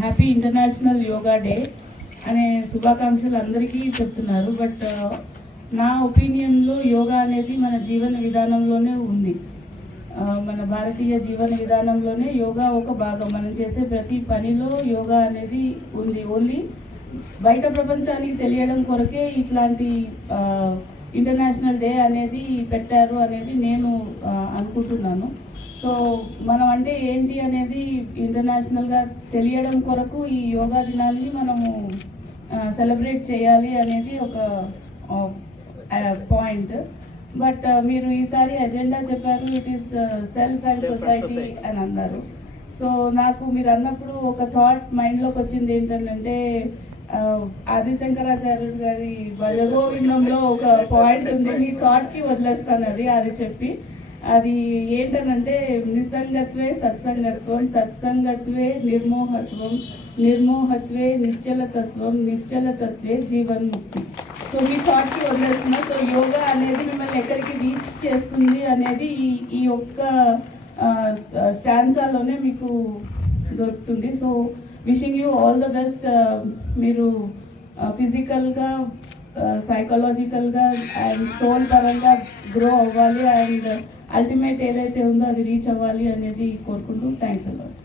Happy international yoga day అనే శుభాకాంక్షలు అందరికీ చెప్తున్నారు. బట్ నా ఒపీనియన్లో యోగా అనేది మన జీవన విధానంలోనే ఉంది. మన భారతీయ జీవన విధానంలోనే యోగా ఒక భాగం. మనం చేసే ప్రతి పనిలో యోగా అనేది ఉంది. ఓన్లీ బయట ప్రపంచానికి తెలియడం కొరకే ఇట్లాంటి ఇంటర్నేషనల్ డే అనేది పెట్టారు అనేది నేను అనుకుంటున్నాను. సో మనం అంటే ఏంటి అనేది ఇంటర్నేషనల్గా తెలియడం కొరకు ఈ యోగా దినాన్ని మనము సెలబ్రేట్ చేయాలి అనేది ఒక పాయింట్. బట్ మీరు ఈసారి ఎజెండా చెప్పారు, it is self and society అని అన్నారు. సో నాకు మీరు అన్నప్పుడు ఒక థాట్ మైండ్లోకి వచ్చింది ఏంటంటే, ఆదిశంకరాచార్యుడు గారి భజగోవిందంలో ఒక పాయింట్ ఉంది. మీ థాట్కి వదిలేస్తాను అది చెప్పి. అది ఏంటనంటే, నిస్సంగత్వే సత్సంగత్వం, సత్సంగత్వే నిర్మోహత్వం, నిర్మోహత్వే నిశ్చలతత్వం, నిశ్చలతత్వే జీవన్ముక్తి. సో మీ థాట్కి వదిలేస్తున్నా. సో యోగా అనేది మిమ్మల్ని ఎక్కడికి రీచ్ చేస్తుంది అనేది ఈ ఒక్క స్టాన్సాలోనే మీకు దొరుకుతుంది. So wishing you all the best. మీరు ఫిజికల్గా, సైకలాజికల్గా అండ్ సోల్ పరంగా గ్రో అవ్వాలి అండ్ అల్టిమేట్ ఏదైతే ఉందో అది రీచ్ అవ్వాలి అనేది కోరుకుంటూ థ్యాంక్స్ అలాట్.